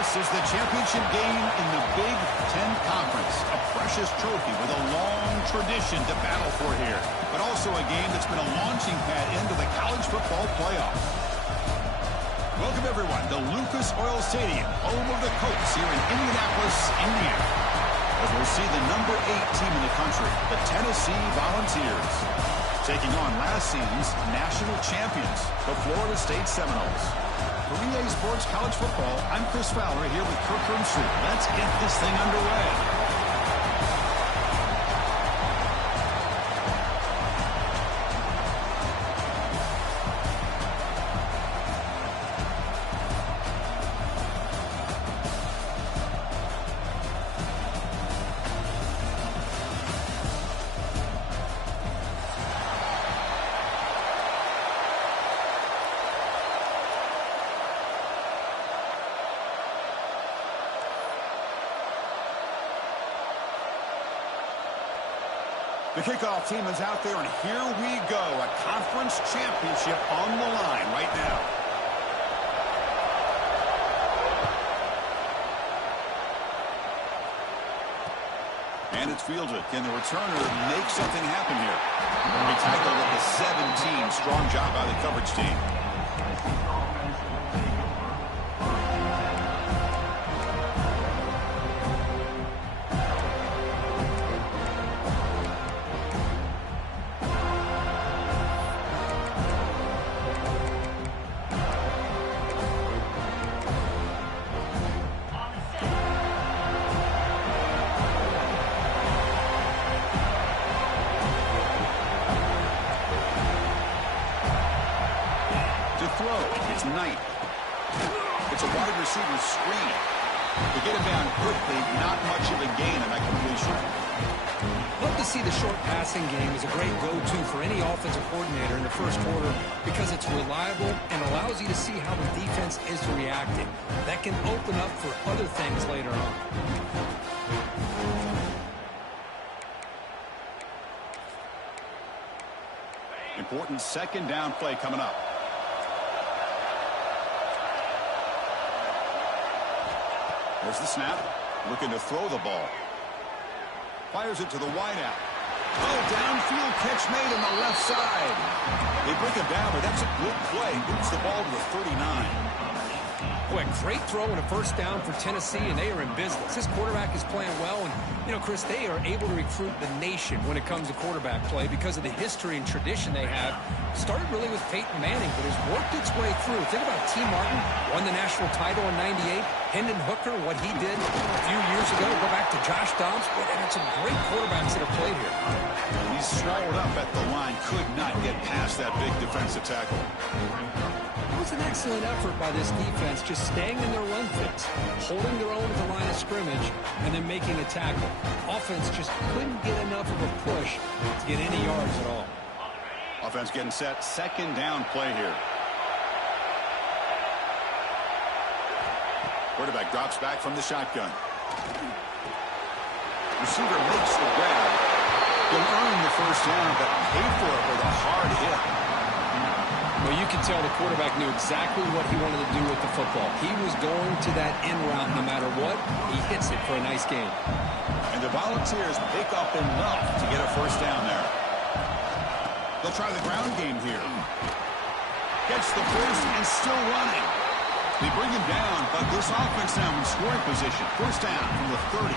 This is the championship game in the Big Ten Conference. A precious trophy with a long tradition to battle for here. But also a game that's been a launching pad into the college football playoff. Welcome, everyone, to Lucas Oil Stadium, home of the Colts here in Indianapolis, Indiana. As we'll see the number 8 team in the country, the Tennessee Volunteers, taking on last season's national champions, the Florida State Seminoles. For EA Sports College Football, I'm Chris Fowler here with Kirk Herbstreit. Let's get this thing underway. The kickoff team is out there, and here we go. A conference championship on the line right now. And it's fielded. Can the returner make something happen here? He tackled at the 17. Strong job by the coverage team. It's Knight. It's a wide receiver screen. To get him down quickly, not much of a gain on that completion. Love to see the short passing game as a great go-to for any offensive coordinator in the first quarter because it's reliable and allows you to see how the defense is reacting. That can open up for other things later on. Important second down play coming up. There's the snap. Looking to throw the ball. Fires it to the wideout. Oh, downfield catch made on the left side. They bring him down, but that's a good play. Moves the ball to the 39. Boy, great throw and a first down for Tennessee, and they are in business. This quarterback is playing well, and, you know, Chris, they are able to recruit the nation when it comes to quarterback play because of the history and tradition they have. Started really with Peyton Manning, but has worked its way through. Think about T. Martin, won the national title in '98. Hendon Hooker, what he did a few years ago. Go back to Josh Dobbs. But and some great quarterbacks that have played here. He's swallowed up at the line. Could not get past that big defensive tackle. It was an excellent effort by this defense, just staying in their run fits, holding their own at the line of scrimmage, and then making a tackle. Offense just couldn't get enough of a push to get any yards at all. Offense getting set. Second down play here. Quarterback drops back from the shotgun. Receiver makes the grab. He'll earn the first down, but pay for it with a hard hit. Well, you can tell the quarterback knew exactly what he wanted to do with the football. He was going to that end route no matter what. He hits it for a nice gain. And the Volunteers pick up enough to get a first down there. They'll try the ground game here. Gets the first and still running. They bring him down, but this offense now in scoring position. First down from the 30.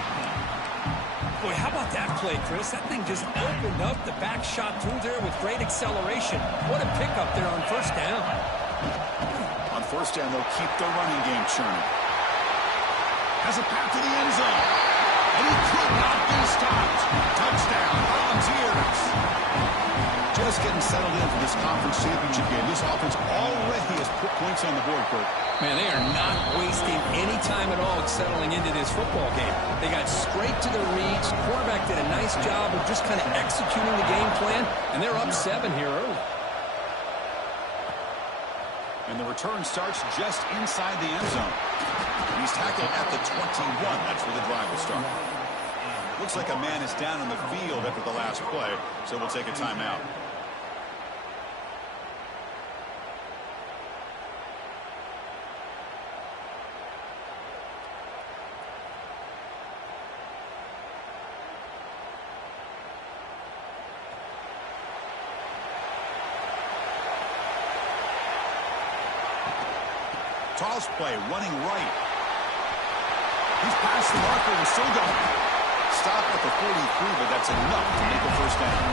Boy, how about that play, Chris? That thing just opened up. The back shot through there with great acceleration. What a pickup there on first down. On first down, they'll keep the running game churning. Has a path to the end zone. And he could not be stopped. Touchdown, Volunteers. Just getting settled in for this conference championship game. This offense already has put points on the board, Kirk. Man, they are not wasting any time at all settling into this football game. They got straight to their reads. Quarterback did a nice job of just kind of executing the game plan, and they're up 7 here early. And the return starts just inside the end zone. He's tackled at the 21. That's where the drive will start. Looks like a man is down in the field after the last play, so we'll take a timeout. Toss play, running right. He's past the marker and still going. Stop at the 43, but that's enough to make a first down.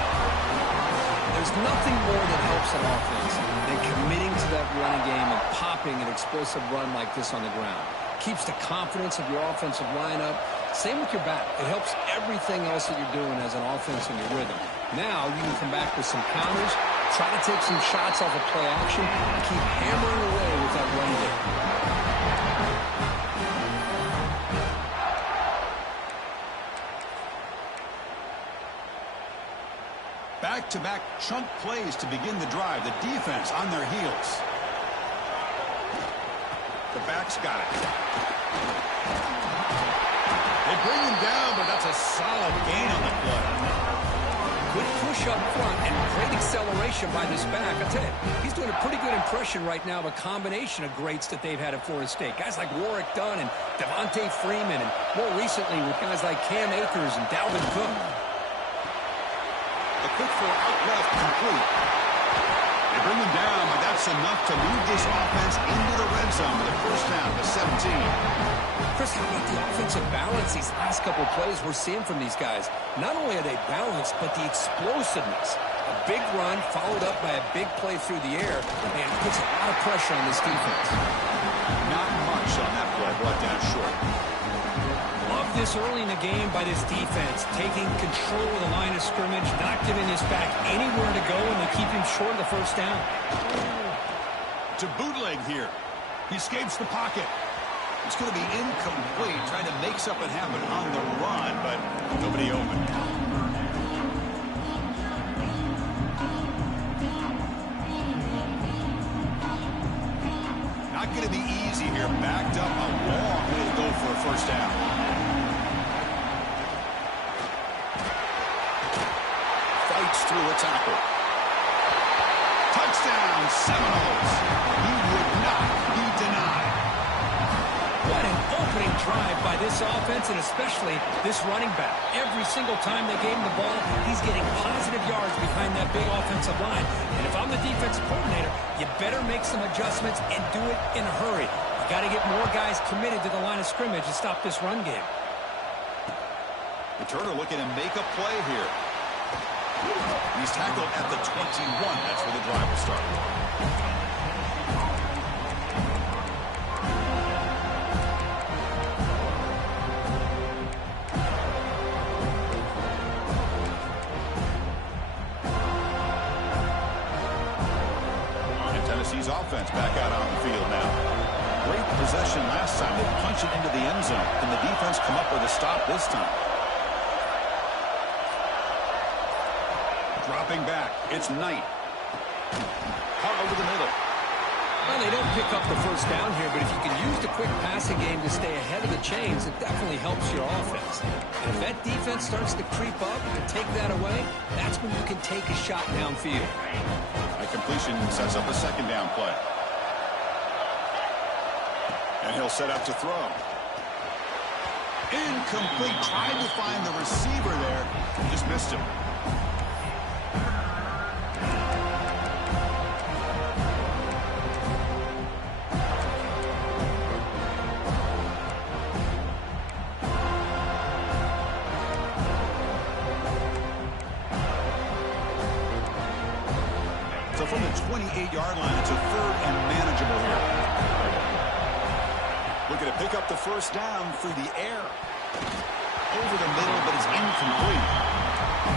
There's nothing more that helps an offense than committing to that running game and popping an explosive run like this on the ground. Keeps the confidence of your offensive lineup. Same with your back. It helps everything else that you're doing as an offense in your rhythm. Now you can come back with some counters, try to take some shots off of play action, and keep hammering away with that run game. Back-to-back chunk plays to begin the drive. The defense on their heels. The back's got it. They bring him down, but that's a solid gain on the play. Good push up front and great acceleration by this back. I tell you, he's doing a pretty good impression right now of a combination of greats that they've had at Florida State. Guys like Warwick Dunn and Devontae Freeman, and more recently with guys like Cam Akers and Dalvin Cook. A quick throw out left, complete. They bring him down, but that's enough to move this offense into the red zone with a first down to 17. Chris, how about the offensive balance these last couple of plays we're seeing from these guys? Not only are they balanced, but the explosiveness. A big run followed up by a big play through the air, and it puts a lot of pressure on this defense. Not much on that play, brought down short. Love this early in the game by this defense, taking control of the line of scrimmage, not giving this back anywhere to go, and they keep him short of the first down. To bootleg here. He escapes the pocket. It's going to be incomplete, trying to make something happen on the run, but nobody open. Not going to be easy here. Backed up a long way to go for a first down. Fights through a tackle. Touchdown, Seminoles. He would not be denied. What an opening drive by this offense, and especially this running back. Every single time they gave him the ball, he's getting positive yards behind that big offensive line. And if I'm the defensive coordinator, you better make some adjustments and do it in a hurry. You got to get more guys committed to the line of scrimmage to stop this run game. Returner looking to make a play here. He's tackled at the 21. That's where the drive will start. And Tennessee's offense back out on the field now. Great possession last time. They punch it into the end zone. Can the defense come up with a stop this time? Dropping back. It's Knight. Caught over the middle. Well, they don't pick up the first down here, but if you can use the quick passing game to stay ahead of the chains, it definitely helps your offense. And if that defense starts to creep up and take that away, that's when you can take a shot downfield. A completion sets up a second down play. And he'll set up to throw. Incomplete. Tried to find the receiver there. Just missed him. So from the 28-yard line, it's a third and manageable here. Looking to pick up the first down through the air. Over the middle, but it's incomplete.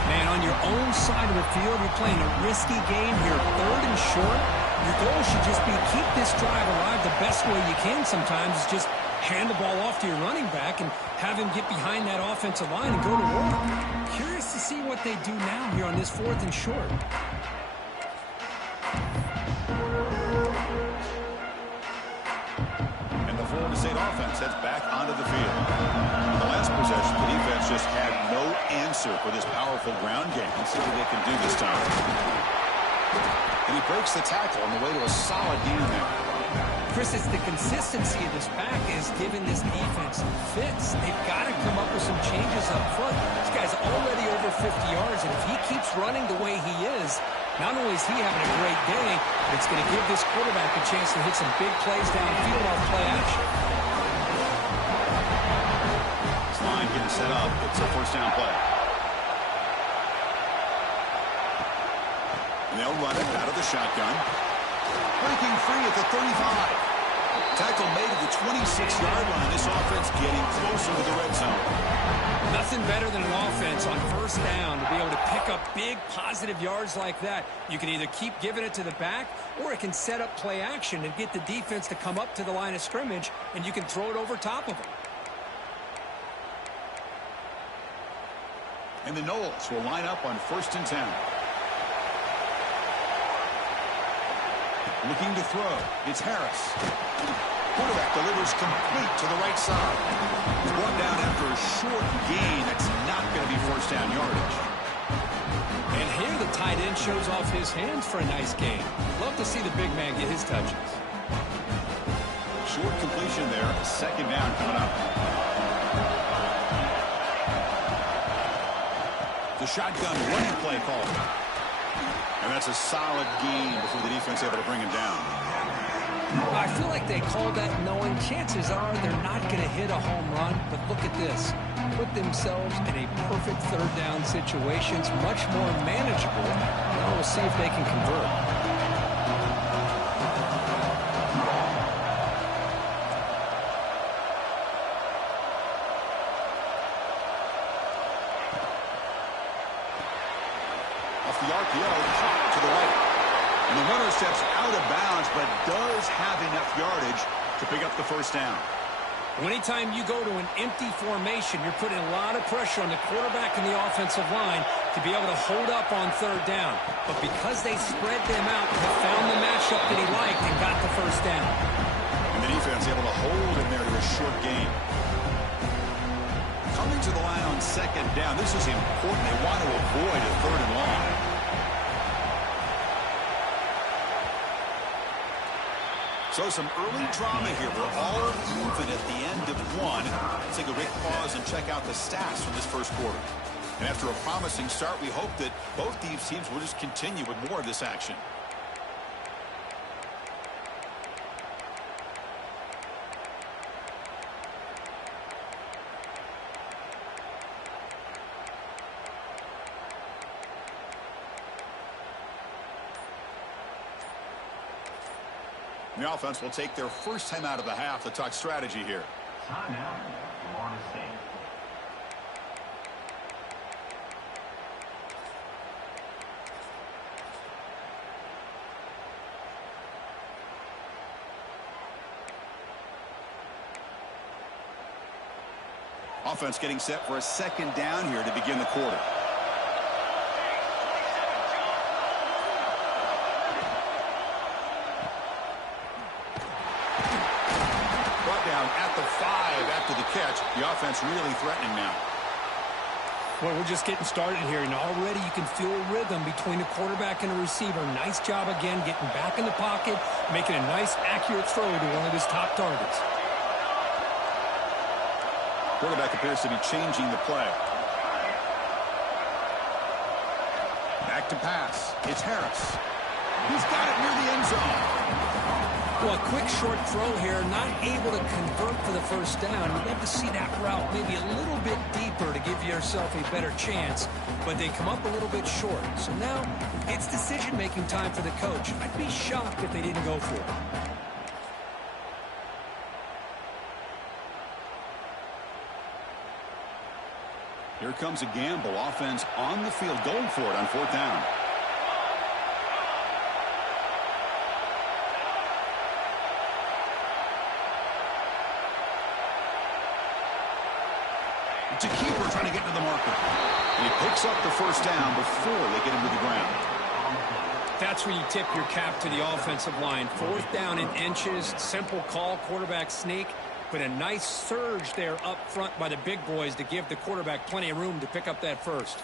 Man, on your own side of the field, you're playing a risky game here. Third and short. Your goal should just be keep this drive alive the best way you can sometimes. Is just hand the ball off to your running back and have him get behind that offensive line and go to work. Curious to see what they do now here on this fourth and short. And the Florida State offense heads back onto the field. In the last possession, the defense just had no answer for this powerful ground game. Let's see what they can do this time. And he breaks the tackle on the way to a solid gain there. Chris, it's the consistency of this back is giving this defense fits. They've got to come up with some changes up front. This guy's already over 50 yards, and if he keeps running the way he is, Not only is he having a great day, but it's going to give this quarterback a chance to hit some big plays downfield off play action. This line getting set up. It's a first down play. And they'll run it out of the shotgun. Breaking free at the 35. Tackle made at the 26-yard line. This offense getting closer to the red zone. Nothing better than an offense on first down to be able to pick up big positive yards like that. You can either keep giving it to the back, or it can set up play action and get the defense to come up to the line of scrimmage, and you can throw it over top of them. And the Knowles will line up on 1st and 10. Looking to throw. It's Harris. Quarterback delivers complete to the right side. He's brought down after a short gain. That's not going to be first down yardage. And here the tight end shows off his hands for a nice gain. Love to see the big man get his touches. Short completion there. 2nd down coming up. The shotgun running play call. And that's a solid gain before the defense able to bring him down. I feel like they called that knowing chances are they're not going to hit a home run. But look at this. Put themselves in a perfect 3rd down situation. It's much more manageable. Now we'll see if they can convert. Off the RPO, to the right. And the runner steps out of bounds, but does have enough yardage to pick up the first down. Anytime you go to an empty formation, you're putting a lot of pressure on the quarterback and the offensive line to be able to hold up on 3rd down. But because they spread them out, he found the matchup that he liked and got the first down. And the defense able to hold him there to a short gain. Coming to the line on 2nd down. This is important. They want to avoid a 3rd and long. So some early drama here. We're all even at the end of 1. Let's take a quick pause and check out the stats from this first quarter. And after a promising start, we hope that both these teams will just continue with more of this action. The offense will take their first time out of the half to talk strategy here. Timeout, Florida State. Offense getting set for a 2nd down here to begin the quarter. At the 5 after the catch. The offense really threatening now. Well, we're just getting started here, and already you can feel a rhythm between the quarterback and the receiver. Nice job again getting back in the pocket, making a nice, accurate throw to one of his top targets. Quarterback appears to be changing the play. Back to pass. It's Harris. He's got it near the end zone. Well, a quick short throw here, not able to convert for the first down. You'd love to see that route maybe a little bit deeper to give yourself a better chance, but they come up a little bit short. So now it's decision-making time for the coach. I'd be shocked if they didn't go for it. Here comes a gamble. Offense on the field going for it on 4th down. It's a keeper trying to get to the marker. And he picks up the first down before they get him to the ground. That's where you tip your cap to the offensive line. 4th down in inches. Simple call, quarterback sneak. But a nice surge there up front by the big boys to give the quarterback plenty of room to pick up that first.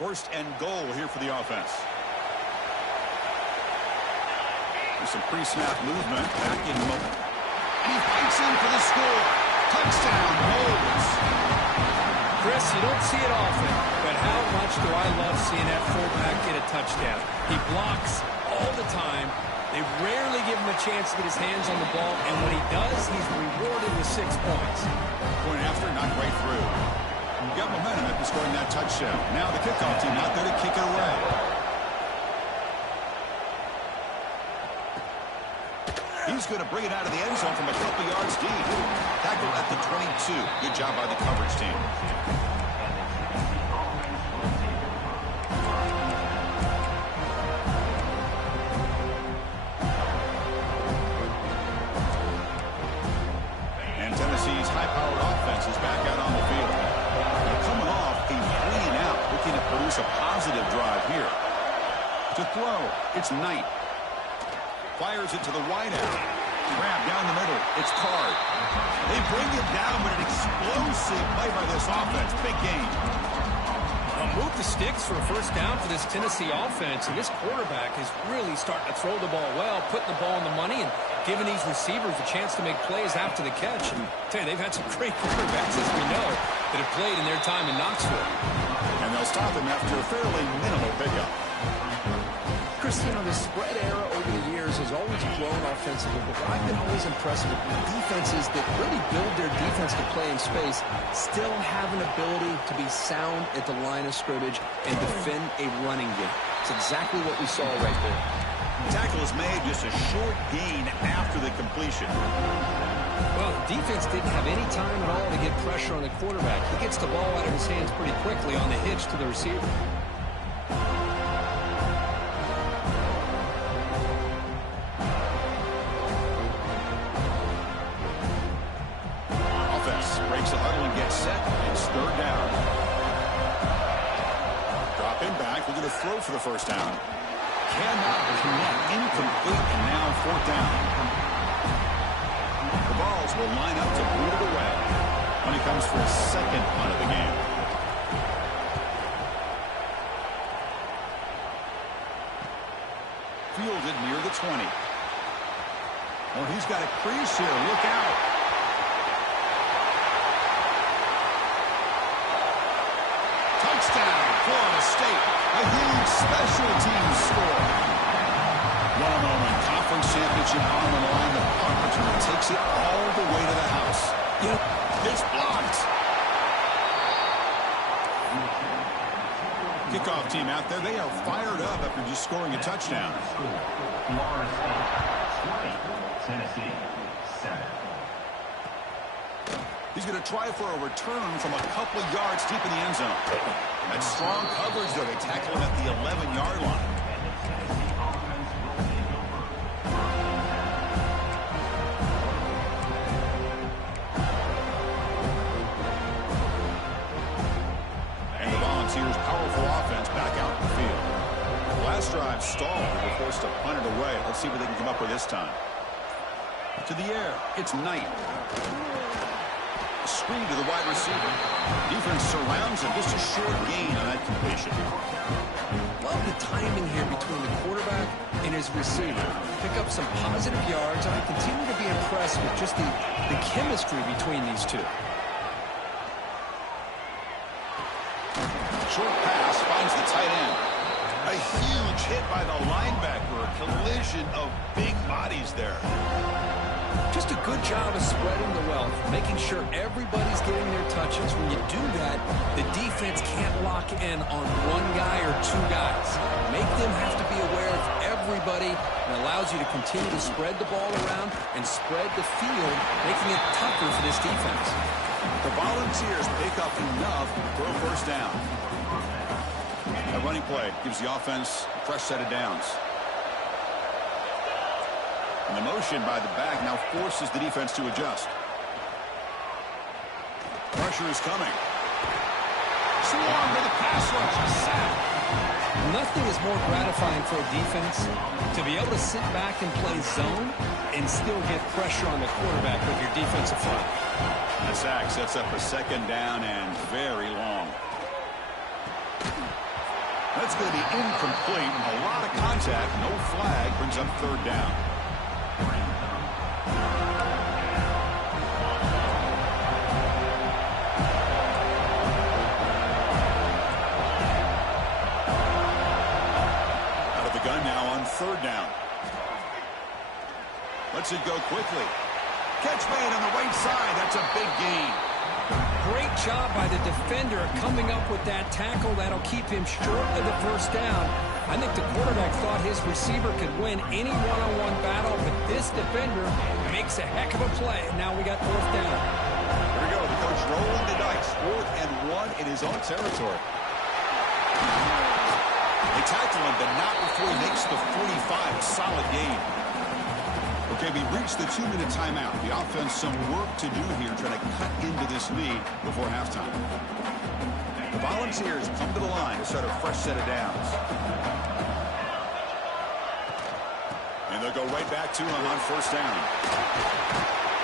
First and goal here for the offense. Some pre-snap movement back in mode. And he fights in for the score. Touchdown, Vols. Chris, you don't see it often, but how much do I love seeing that fullback get a touchdown. He blocks all the time. They rarely give him a chance to get his hands on the ball, and when he does, he's rewarded with 6 points. Point after, not right through. Got momentum after scoring that touchdown. Now the kickoff team out there to kick it away. He's going to bring it out of the end zone from a couple yards deep. Tackle at the 22. Good job by the coverage team. And Tennessee's high-powered offense is back out on the field. Now coming off a 3-and-out, looking to produce a positive drive here. To throw, it's Knight. Fires it to the wideout. Grab down the middle. It's Card. They bring it down, but an explosive play by this offense. Big game. Move the sticks for a first down for this Tennessee offense, and this quarterback is really starting to throw the ball well, putting the ball in the money, and giving these receivers a chance to make plays after the catch. And I tell you, they've had some great quarterbacks, as we know, that have played in their time in Knoxville. And they'll stop him after a fairly minimal pickup. Chris, you know, the spread era over the years has always grown offensively, but I've been always impressed with defenses that really build their defense to play in space, still have an ability to be sound at the line of scrimmage and defend a running game. It's exactly what we saw right there. Tackle is made, just a short gain after the completion. Well, the defense didn't have any time at all to get pressure on the quarterback. He gets the ball out of his hands pretty quickly on the hitch to the receiver. Breaks the huddle and gets set. It's third down. Drop in back. We're going to throw for the first down. Cannot connect. Incomplete, and now fourth down. The Vols will line up to boot it away when he comes for a second punt of the game. Fielded near the 20. Oh, he's got a crease here. Look out. Touchdown, Florida State. A huge special teams score. One moment, conference championship on the line. The punt return takes it all the way to the house. Yep, it's blocked. Kickoff team out there. They are fired up after just scoring a touchdown. Florida State 20, Tennessee 7. He's going to try for a return from a couple of yards deep in the end zone. That's strong coverage, though. They tackle him at the 11-yard line. And the Volunteers' powerful offense back out in the field. The last drive stalled. They were forced to punt it away. Let's see what they can come up with this time. To the air, it's Knight. Screen to the wide receiver. Defense surrounds him. Just a short gain on that completion. Love the timing here between the quarterback and his receiver. Pick up some positive yards, and I continue to be impressed with just the chemistry between these two. Short pass finds the tight end. A huge hit by the linebacker. A collision of big bodies there. Just a good job of spreading the wealth, making sure everybody's getting their touches. When you do that, the defense can't lock in on one guy or two guys. Make them have to be aware of everybody, and allows you to continue to spread the ball around and spread the field, making it tougher for this defense. The Volunteers pick up enough to throw first down. A running play gives the offense a fresh set of downs. And the motion by the back now forces the defense to adjust. Pressure is coming. Swarm with a pass rush. A sack. Nothing is more gratifying for a defense to be able to sit back and play zone and still get pressure on the quarterback with your defensive front. The sack sets up a second down and very long. That's going to be incomplete. A lot of contact. No flag brings up third down. third down. Lets it go quickly. Catch made on the right side. That's a big gain. Great job by the defender coming up with that tackle that'll keep him short of the first down. I think the quarterback thought his receiver could win any one-on-one battle, but this defender makes a heck of a play. And now we got fourth down. Here we go. The coach rolling the dice. 4th and 1 in his own territory. They tackle him, but not before he makes the 45. A solid gain. Okay, we reached the 2-minute timeout. The offense some work to do here, trying to cut into this lead before halftime. The Volunteers come to the line to start a fresh set of downs. And they'll go right back to him on first down.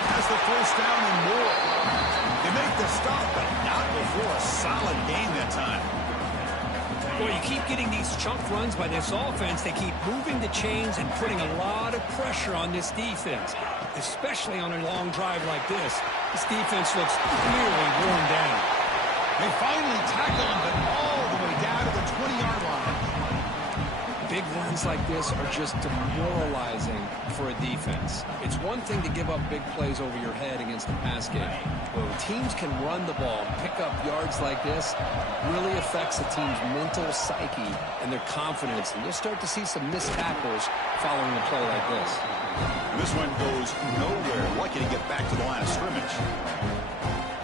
Has the first down and more. They make the stop, but not before a solid gain that time. Well, you keep getting these chunk runs by this offense. They keep moving the chains and putting a lot of pressure on this defense, especially on a long drive like this. This defense looks clearly worn down. They finally tackle him, but all the way down to the 20-yard line. Big runs like this are just demoralizing for a defense. It's one thing to give up big plays over your head against the pass game. But when teams can run the ball, pick up yards like this, really affects the team's mental psyche and their confidence. And you'll start to see some missed tackles following a play like this. And this one goes nowhere. Lucky to get back to the line of scrimmage.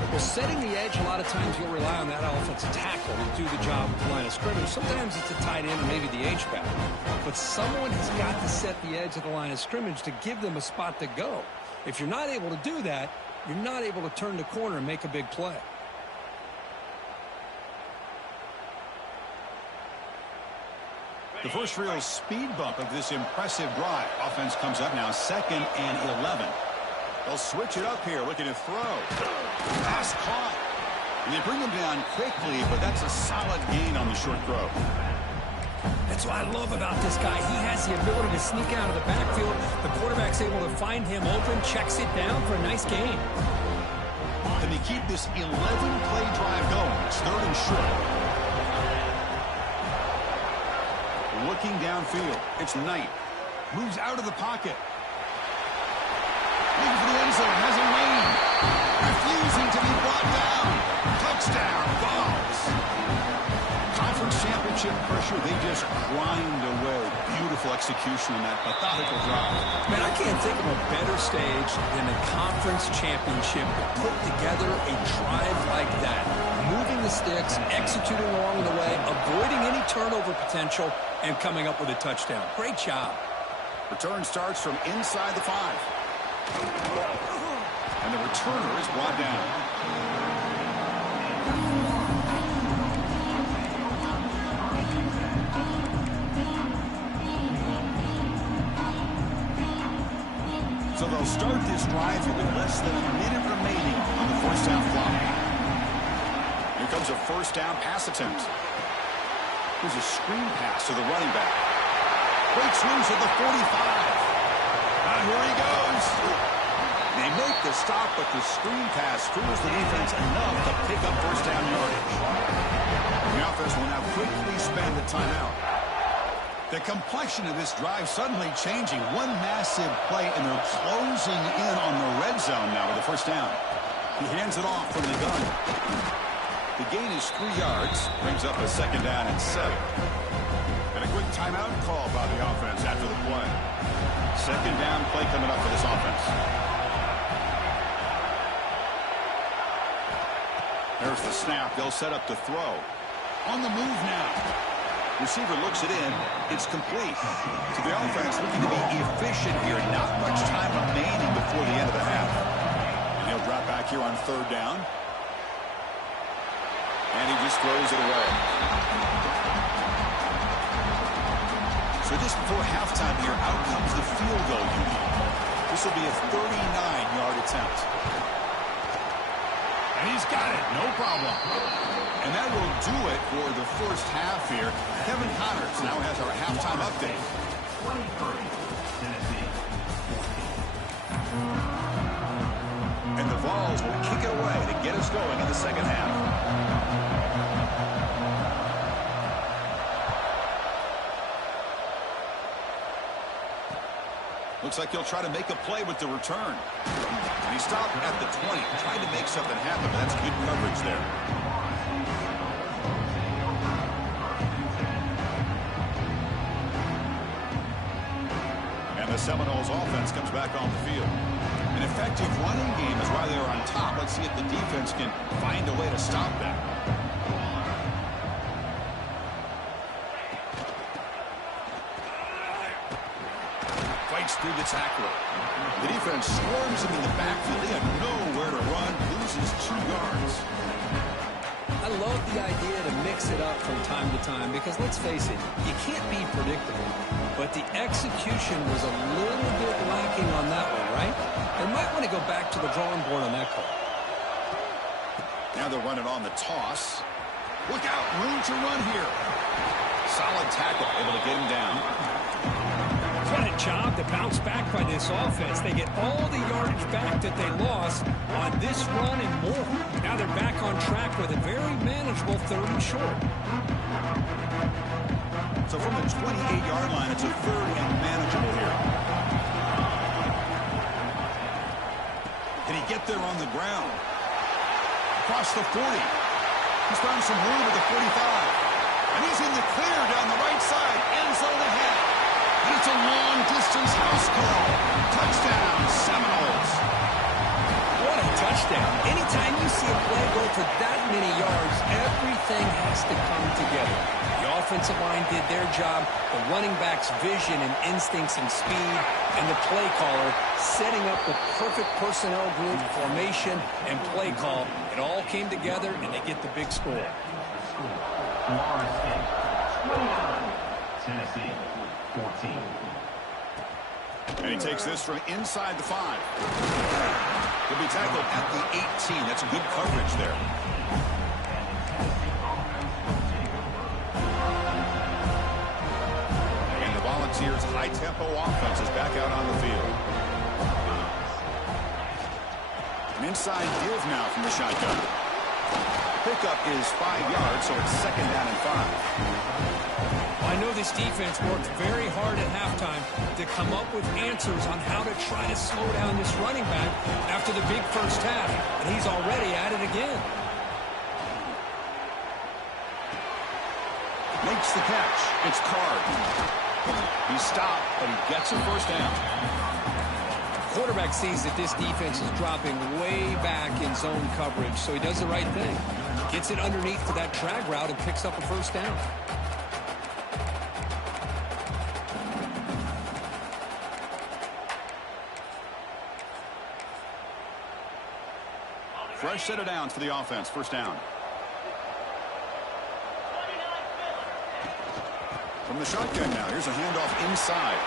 Well, setting the edge, a lot of times you'll rely on that offensive tackle to do the job at the line of scrimmage. Sometimes it's a tight end or maybe the H-back. But someone has got to set the edge of the line of scrimmage to give them a spot to go. If you're not able to do that, you're not able to turn the corner and make a big play. The first real speed bump of this impressive drive. Offense comes up now, 2nd and 11. They'll switch it up here, looking to throw. Pass caught. And they bring him down quickly, but that's a solid gain on the short throw. That's what I love about this guy. He has the ability to sneak out of the backfield. The quarterback's able to find him open, checks it down for a nice gain. Can they keep this 11-play drive going? It's 3rd and short. Looking downfield. It's Knight. Moves out of the pocket. Looking for the end zone. Has a lane. Refusing to be brought down. Touchdown, Vols. Conference championship pressure. They just grind away. Beautiful execution in that methodical drive. Man, I can't think of a better stage than a conference championship to put together a drive like that. Moving the sticks, executing along the way, avoiding any turnover potential, and coming up with a touchdown. Great job. Return starts from inside the 5. And the returner is brought down. So they'll start this drive here with less than a minute remaining on the first half clock. Here comes a first down pass attempt. Here's a screen pass to the running back. Breaks loose at the 45. Here he goes. They make the stop, but the screen pass fools the defense enough to pick up first down yardage. The offense will now quickly spend the timeout. The complexion of this drive suddenly changing. One massive play, and they're closing in on the red zone now with the first down. He hands it off from the gun. The gain is 3 yards, brings up a 2nd down and 7. And a quick timeout call by the offense after the play. 2nd down play coming up for this offense. There's the snap. They'll set up to throw. On the move now. Receiver looks it in. It's complete. So the offense looking to be efficient here. Not much time remaining before the end of the half. And he'll drop back here on 3rd down. And he just throws it away. So just before halftime here, out comes the field goal unit. This will be a 39-yard attempt. And he's got it, no problem. And that will do it for the first half here. Kevin Connors now has our halftime update. 23, Tennessee. And the Vols will kick it away to get us going in the second half. Looks like he'll try to make a play with the return. And he stopped at the 20, trying to make something happen, but that's good coverage there. And the Seminoles offense comes back on the field. An effective running game is why they're on top. Let's see if the defense can find a way to stop that. Fights through the tackler. The defense swarms him in the backfield. They have nowhere to run. Loses 2 yards. I love the idea to mix it up from time to time because, let's face it, you can't be predictable. But the execution was a little bit lacking on that one, right? They might want to go back to the drawing board on that call. Now they're running on the toss. Look out, room to run here. Solid tackle, able to get him down. What a job to bounce back by this offense. They get all the yardage back that they lost on this run and more. Now they're back on track with a very manageable 3rd and short. So from the 28-yard line, it's a 3rd and manageable here. Can he get there on the ground? Across the 40. He's found some room at the 45. And he's in the clear down the right side. End zone ahead. And it's a long-distance house call. Touchdown, Seminoles. What a touchdown. Anytime you see a play go for that many yards, everything has to come together. The offensive line did their job, the running back's vision and instincts and speed, and the play caller setting up the perfect personnel group, formation, and play call. It all came together, and they get the big score. Florida State, 29. Tennessee, 14. And he takes this from inside the 5. He'll be tackled at the 18. That's good coverage there. And the Volunteers' high-tempo offense is back out on the field. An inside give now from the shotgun. Pickup is 5 yards, so it's 2nd down and 5. I know this defense worked very hard at halftime to come up with answers on how to try to slow down this running back after the big first half, and he's already at it again. Makes the catch. It's Card. He stopped, but he gets a first down. Quarterback sees that this defense is dropping way back in zone coverage, so he does the right thing. Gets it underneath to that drag route and picks up a first down. Fresh set of downs for the offense. First down. From the shotgun now. Here's a handoff inside.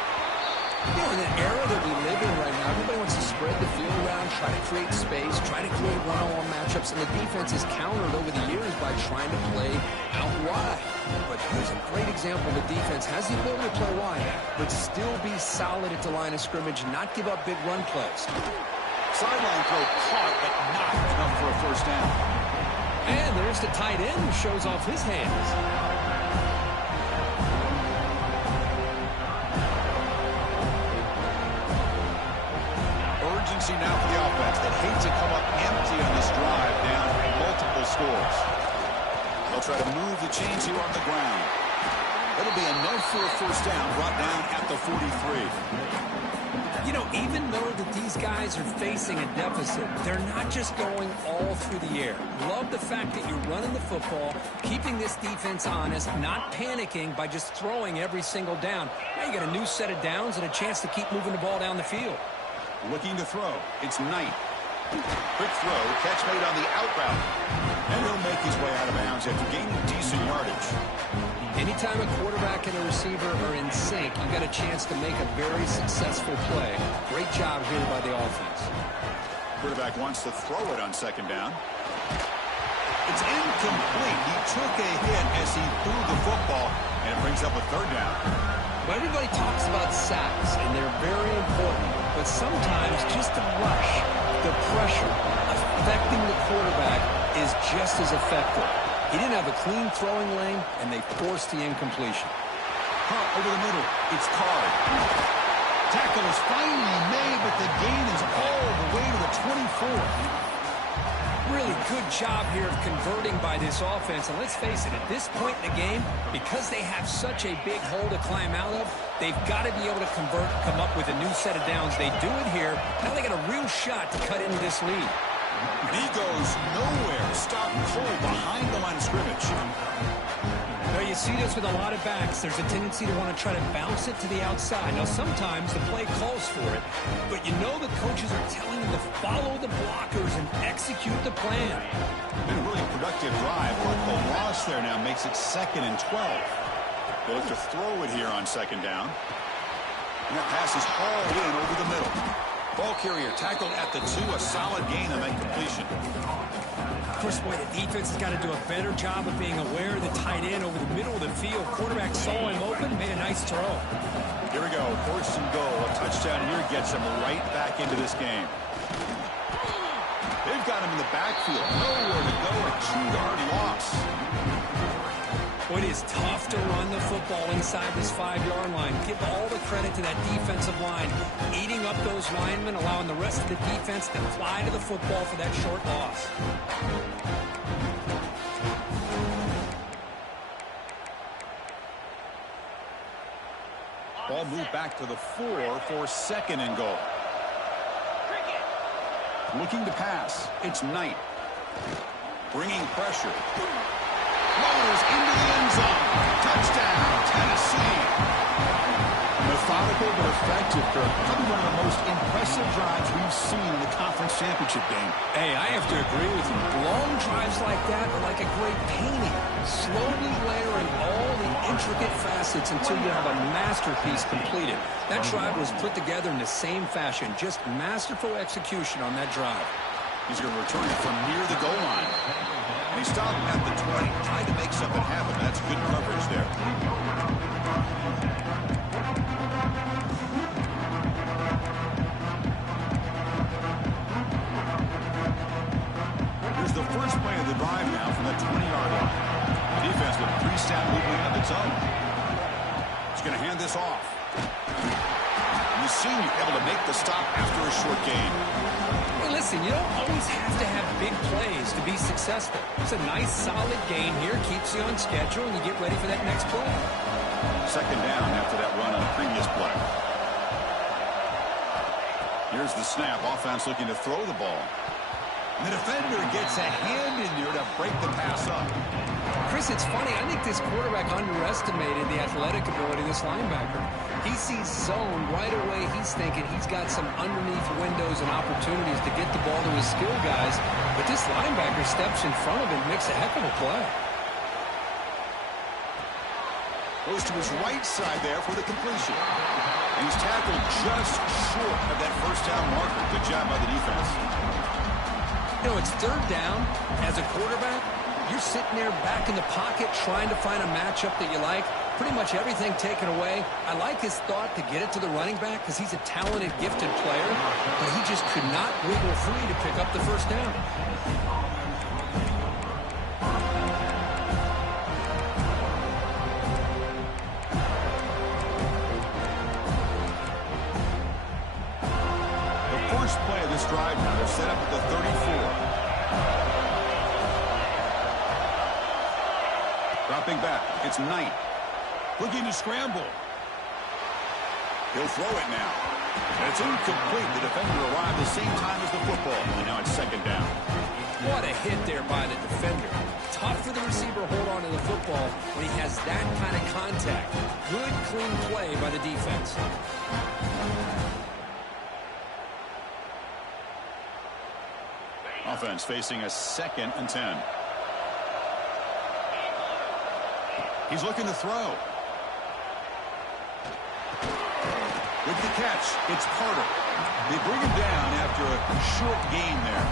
You know, in the era that we live in right now, everybody wants to spread the field around, try to create space, try to create one-on-one matchups, and the defense is countered over the years by trying to play out wide. But here's a great example. The defense has the ability to play wide, but still be solid at the line of scrimmage, not give up big run plays. Sideline throw caught, but not enough for a first down. And there's the tight end who shows off his hands. Urgency now for the offense that hate to come up empty on this drive down multiple scores. They'll try to move the chains here on the ground. It'll be enough for a first down, brought down at the 43. You know, even though that these guys are facing a deficit, they're not just going all through the air. Love the fact that you're running the football, keeping this defense honest, not panicking by just throwing every single down. Now you got a new set of downs and a chance to keep moving the ball down the field. Looking to throw. It's Knight. Quick throw. Catch made on the out route. And he'll make his way out of bounds after gaining decent yardage. Anytime a quarterback and a receiver are in sync, you got a chance to make a very successful play. Great job here by the offense. Quarterback wants to throw it on second down. It's incomplete. He took a hit as he threw the football, and it brings up a third down. Well, everybody talks about sacks, and they're very important. But sometimes just the rush, the pressure, affecting the quarterback is just as effective. He didn't have a clean throwing lane, and they forced the incompletion. Over the middle. It's Card. Tackle is finally made, but the gain is all the way to the 24. Really good job here of converting by this offense. And let's face it, at this point in the game, because they have such a big hole to climb out of, they've got to be able to convert, come up with a new set of downs. They do it here. Now they got a real shot to cut into this lead. And he goes nowhere. Stop cold behind the line of scrimmage. Now you see this with a lot of backs. There's a tendency to want to try to bounce it to the outside. Now sometimes the play calls for it, but you know the coaches are telling them to follow the blockers and execute the plan. Been a really productive drive, but the loss there now makes it 2nd and 12. They look to throw it here on 2nd down. And that pass is hauled in over the middle. Ball carrier tackled at the 2, a solid gain on that completion. Chris, boy, the defense has got to do a better job of being aware of the tight end over the middle of the field. Quarterback saw him open, made a nice throw. Here we go, 1st and goal. A touchdown here gets them right back into this game. They've got him in the backfield. Nowhere to go, a 2-yard loss. Well, it is tough to run the football inside this 5-yard line. Give all the credit to that defensive line, eating up those linemen, allowing the rest of the defense to fly to the football for that short loss. Ball moved back to the 4 for 2nd and goal. Looking to pass. It's Knight. Bringing pressure. Floaters into the end zone. Touchdown, Tennessee. Methodical but effective, Kirk. Probably one of the most impressive drives we've seen in the conference championship game. Hey, I have to agree with you. Long drives like that are like a great painting. Slowly layering all the intricate facets until you have a masterpiece completed. That drive was put together in the same fashion. Just masterful execution on that drive. He's going to return it from near the goal line. And he stopped at the 20, tried to make something happen. That's good coverage there. Here's the first play of the drive now from the 20-yard line. The defense with a pre-snap movement of its own. He's going to hand this off. And the senior able to make the stop after a short gain. Hey, listen, you don't always have to have big plays to be successful. It's a nice, solid gain here. Keeps you on schedule, and you get ready for that next play. 2nd down after that run on the previous play. Here's the snap. Offense looking to throw the ball. And the defender gets a hand in there to break the pass up. Chris, it's funny. I think this quarterback underestimated the athletic ability of this linebacker. He sees zone right away. He's thinking he's got some underneath windows and opportunities to get the ball to his skill guys. But this linebacker steps in front of him, makes a heck of a play. Goes to his right side there for the completion. And he's tackled just short of that 1st down marker. Good job by the defense. You know, it's 3rd down. As a quarterback, you're sitting there back in the pocket trying to find a matchup that you like. Pretty much everything taken away. I like his thought to get it to the running back because he's a talented, gifted player, but he just could not wiggle free to pick up the 1st down. The first play of this drive now, they're set up at the 34. Dropping back, it's Knight. Looking to scramble. He'll throw it now. And it's incomplete. The defender arrived the same time as the football. And now it's 2nd down. What a hit there by the defender. Tough for the receiver to hold on to the football when he has that kind of contact. Good, clean play by the defense. Offense facing a 2nd and 10. He's looking to throw. With the catch, it's Carter. They bring him down after a short gain there.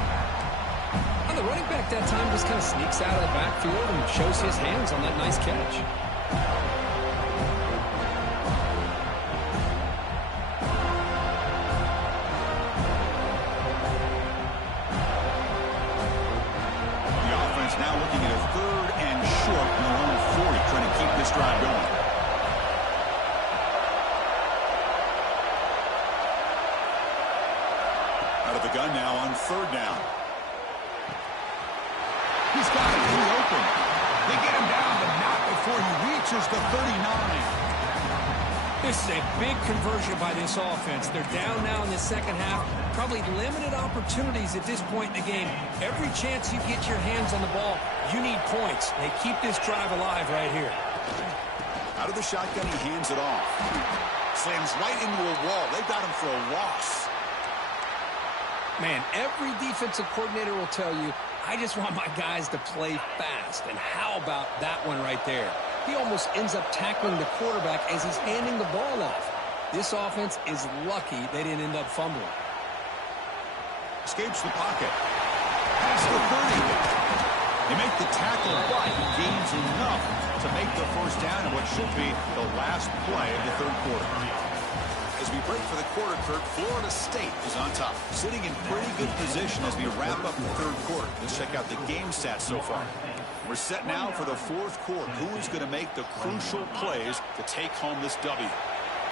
And the running back that time just kind of sneaks out of the backfield and shows his hands on that nice catch. The offense now looking at a 3rd and short from their own 40, trying to keep this drive going. The gun now on third down. He's got it in the open. They get him down, but not before he reaches the 39. This is a big conversion by this offense. They're down now in the second half. Probably limited opportunities at this point in the game. Every chance you get your hands on the ball, you need points. They keep this drive alive right here. Out of the shotgun, he hands it off. Slams right into a wall. They got him for a loss. Man, every defensive coordinator will tell you, I just want my guys to play fast. And how about that one right there? He almost ends up tackling the quarterback as he's handing the ball off. This offense is lucky they didn't end up fumbling. Escapes the pocket. Past the 30. They make the tackle, but he gains enough to make the first down in what should be the last play of the third quarter. As we break for the quarter, Kurt, Florida State is on top, sitting in pretty good position as we wrap up the third quarter. Let's check out the game stats so far. We're set now for the fourth quarter. Who is going to make the crucial plays to take home this W?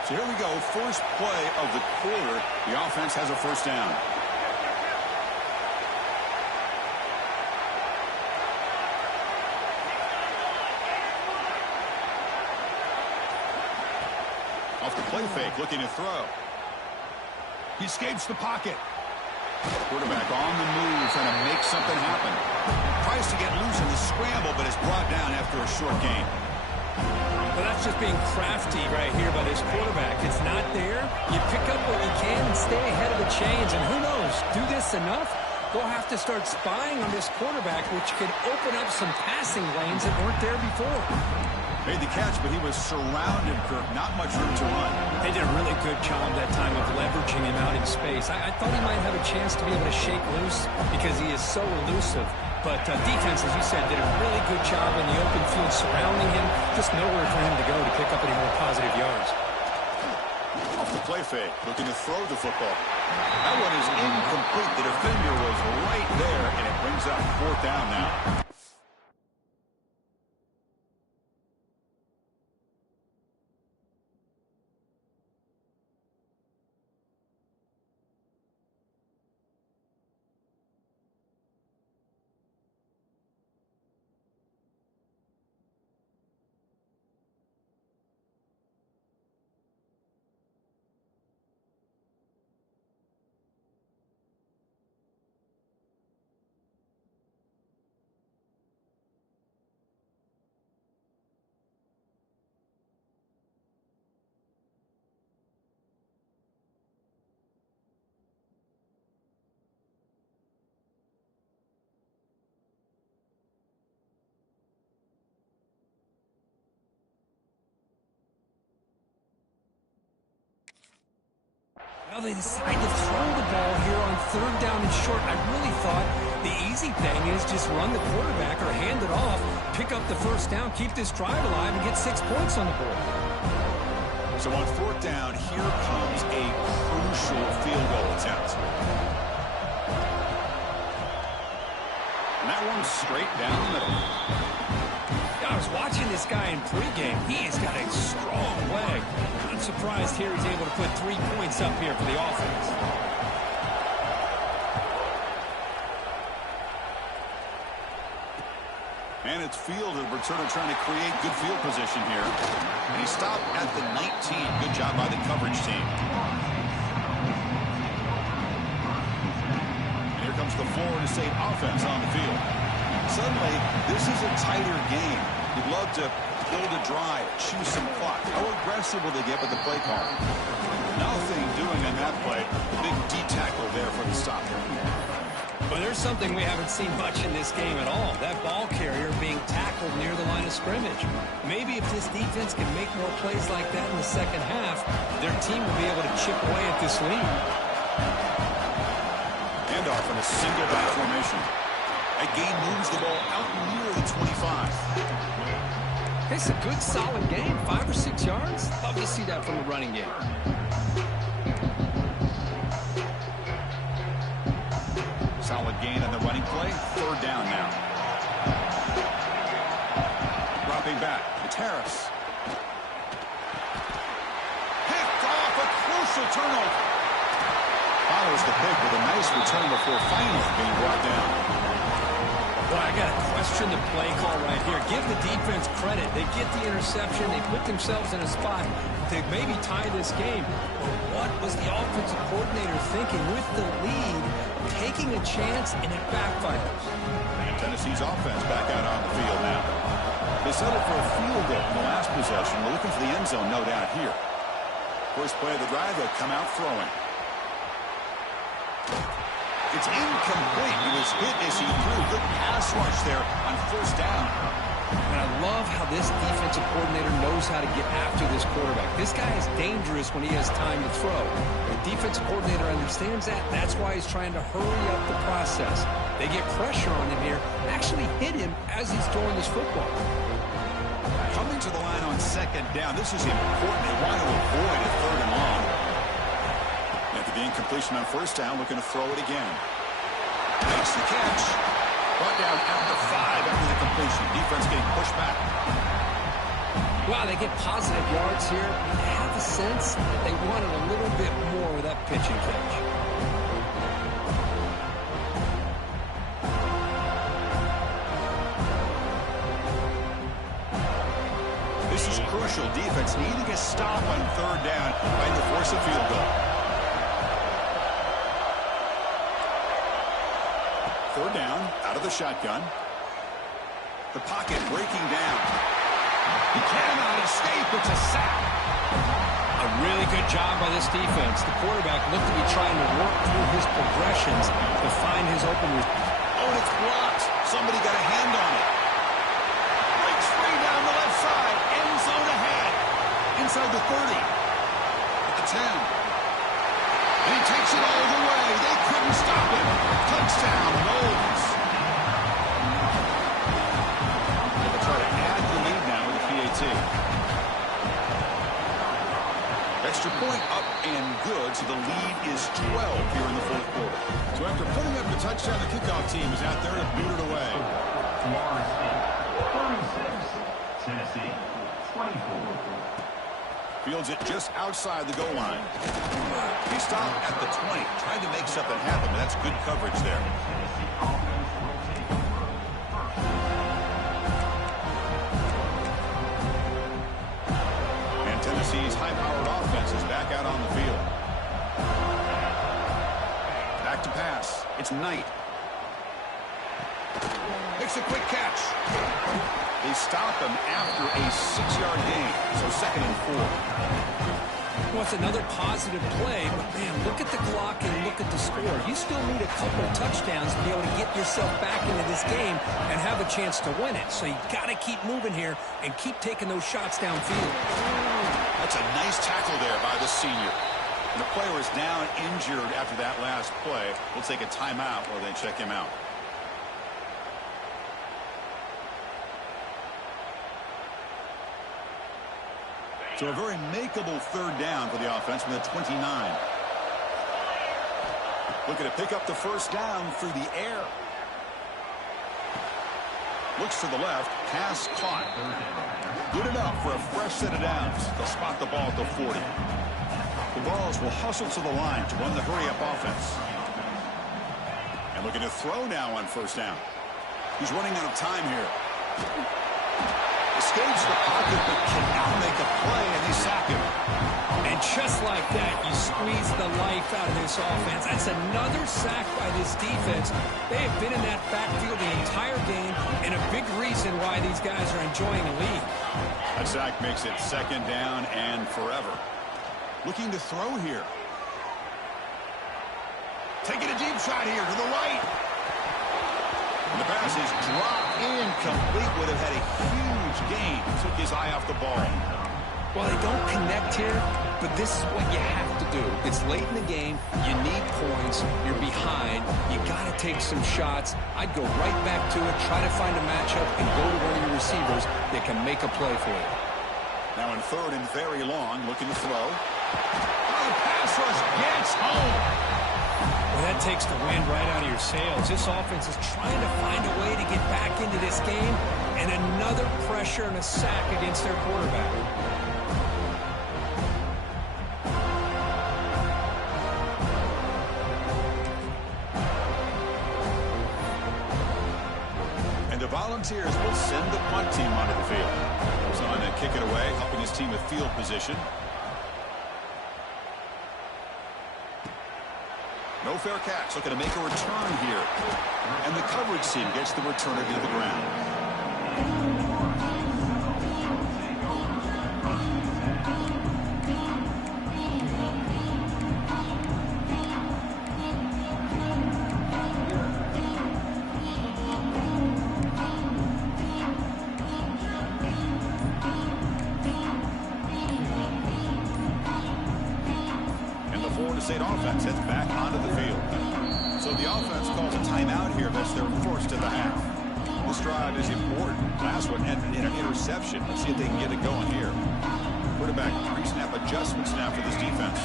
So here we go, first play of the quarter. The offense has a first down. Off the play fake, looking to throw. He escapes the pocket. Quarterback on the move, trying to make something happen. Tries to get loose in the scramble, but is brought down after a short gain. Well, that's just being crafty right here by this quarterback. It's not there. You pick up what you can and stay ahead of the chains. And who knows, do this enough, they'll have to start spying on this quarterback, which could open up some passing lanes that weren't there before. Made the catch, but he was surrounded, Kirk. Not much room to run. They did a really good job that time of leveraging him out in space. I thought he might have a chance to be able to shake loose because he is so elusive. But defense, as you said, did a really good job in the open field surrounding him. Just nowhere for him to go to pick up any more positive yards. Off the play fake, looking to throw the football. That one is incomplete. The defender was right there, and it brings up fourth down now. Well, they decide to throw the ball here on third down and short. I really thought the easy thing is just run the quarterback or hand it off, pick up the first down, keep this drive alive, and get 6 points on the board. So on fourth down, here comes a crucial field goal attempt. And that one's straight down the middle. I was watching this guy in pregame. He has got a strong leg. I'm surprised here he's able to put 3 points up here for the offense. And it's field, and returner trying to create good field position here. And he stopped at the 19. Good job by the coverage team. And here comes the Florida State offense on the field. Suddenly, this is a tighter game. You'd love to build a drive, choose some clock. How aggressive will they get with the play call? Nothing doing on that play. The big D tackle there for the stop. Well, there's something we haven't seen much in this game at all. That ball carrier being tackled near the line of scrimmage. Maybe if this defense can make more plays like that in the second half, their team will be able to chip away at this lead. Handoff in a single back formation. That gain moves the ball out near the 25. It's a good, solid game. 5 or 6 yards. Love to see that from the running game. Solid gain on the running play. Third down now. Dropping back. It's Harris. Picked off, a crucial turnover. follows the pick with a nice return before finally being brought down. Well, I got to question the play call right here. Give the defense credit. They get the interception. They put themselves in a spot to maybe tie this game. But what was the offensive coordinator thinking with the lead, taking a chance, and it backfires? And Tennessee's offense back out on the field now. They settled for a field goal in the last possession. They're looking for the end zone, no doubt, here. First play of the drive, they'll come out throwing. It's incomplete. He was hit as he threw. Good pass rush there on first down. And I love how this defensive coordinator knows how to get after this quarterback. This guy is dangerous when he has time to throw. The defensive coordinator understands that. That's why he's trying to hurry up the process. They get pressure on him here, actually hit him as he's throwing this football. Coming to the line on second down. This is important. They want to avoid a third and long. After the incompletion on first down, looking to throw it again. Makes the catch. Brought down at the 5 after the completion. Defense getting pushed back. Wow, they get positive yards here. I have the sense that they wanted a little bit more with that pitch and catch. This is crucial. Defense needing a stop on third down, trying to force a field goal. Third down, out of the shotgun. The pocket breaking down. He cannot escape. It's a sack. A really good job by this defense. The quarterback looked to be trying to work through his progressions to find his open. Oh, and it's blocked. Somebody got a hand on it. Breaks free down the left side. End zone ahead. Inside the 30. At the 10. And he takes it all the way. They couldn't stop him. Touchdown, Vols. They'll try to add the lead now with the PAT. Extra point up and good, so the lead is 12 here in the fourth quarter. So after putting up the touchdown, the kickoff team is out there to boot it away. Florida State 36, Tennessee 24. Fields it just outside the goal line. He stopped at the 20, trying to make something happen, but that's good coverage there. And Tennessee's high-powered offense is back out on the field. Back to pass. It's Knight. Makes a quick catch. They stop him after a 6-yard gain, so 2nd and 4. Well, it's another positive play, but man, look at the clock and look at the score. You still need a couple of touchdowns to be able to get yourself back into this game and have a chance to win it. So you got to keep moving here and keep taking those shots downfield. That's a nice tackle there by the senior. And the player is down injured after that last play. We'll take a timeout while they check him out. So a very makeable third down for the offense from the 29. Looking to pick up the first down through the air. Looks to the left. Pass caught. Good enough for a fresh set of downs. They'll spot the ball at the 40. The Vols will hustle to the line to run the hurry-up offense. And looking to throw now on first down. He's running out of time here. Escapes the pocket, but cannot make a play, and they sack him. And just like that, you squeeze the life out of this offense. That's another sack by this defense. They have been in that backfield the entire game, and a big reason why these guys are enjoying the lead. That sack makes it 2nd down and forever. Looking to throw here. Taking a deep shot here to the right. And the pass is dropped incomplete. Would have had a huge gain. Took his eye off the ball. Well, they don't connect here, but this is what you have to do. It's late in the game. You need points. You're behind. You got to take some shots. I'd go right back to it, try to find a matchup, and go to one of your receivers that can make a play for you. Now in 3rd and very long, looking to throw. Oh, the pass rush gets home. Well, that takes the wind right out of your sails. This offense is trying to find a way to get back into this game, and another pressure and a sack against their quarterback. And the Volunteers will send the punt team onto the field. Goes on to kick it away, helping his team with field position. No fair catch. Looking to make a return here. And the coverage team gets the returner to the ground. State offense heads back onto the field. So the offense calls a timeout here. That's their first of the half. This drive is important. Last one ended in an interception. Let's see if they can get it going here. Quarterback pre-snap adjustments now for this defense.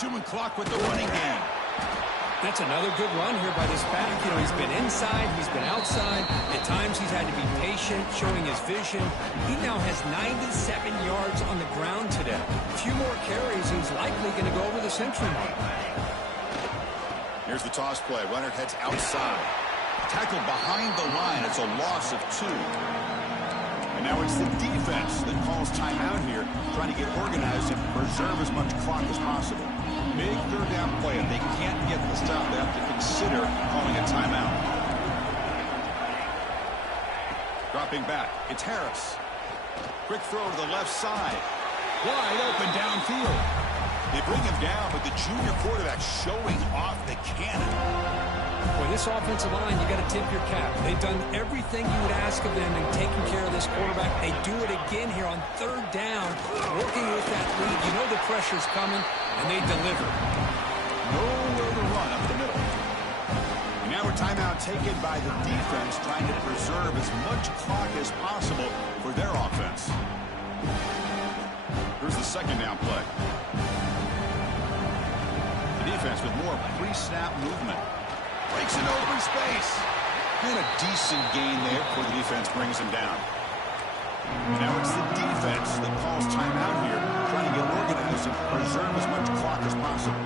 Chewing clock with the running game. That's another good run here by this back. You know, he's been inside, he's been outside. At times he's had to be patient, showing his vision. He now has 97 yards on the ground today. A few more carries, he's likely going to go over the century mark. Here's the toss play. Runner heads outside. Tackled behind the line. It's a loss of 2. And now it's the defense that calls timeout here, trying to get organized and preserve as much clock as possible. Big third down play. If they can't get the stop, they have to consider calling a timeout. Dropping back, it's Harris. Quick throw to the left side. Wide open downfield. They bring him down, but the junior quarterback showing off the cannon. Boy, this offensive line, you got to tip your cap. They've done everything you would ask of them in taking care of this quarterback. They do it again here on third down, working with that lead. You know the pressure's coming, and they deliver. Nowhere to run up the middle. And now a timeout taken by the defense, trying to preserve as much clock as possible for their offense. Here's the second down play. The defense with more pre-snap movement. Breaks it over in space. And a decent gain there before the defense brings him down. Now it's the defense that calls timeout here, trying to get organized and preserve as much clock as possible.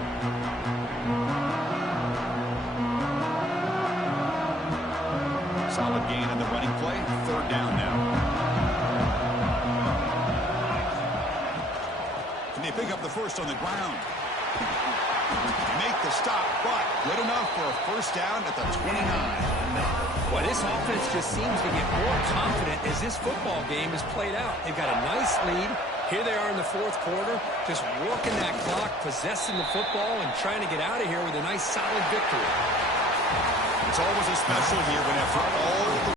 Solid gain in the running play. Third down now. Can they pick up the first on the ground? Make the stop, but good enough for a first down at the 29. Well, this offense just seems to get more confident as this football game is played out. They've got a nice lead. Here they are in the fourth quarter, just working that clock, possessing the football, and trying to get out of here with a nice, solid victory. It's always a special year when after all the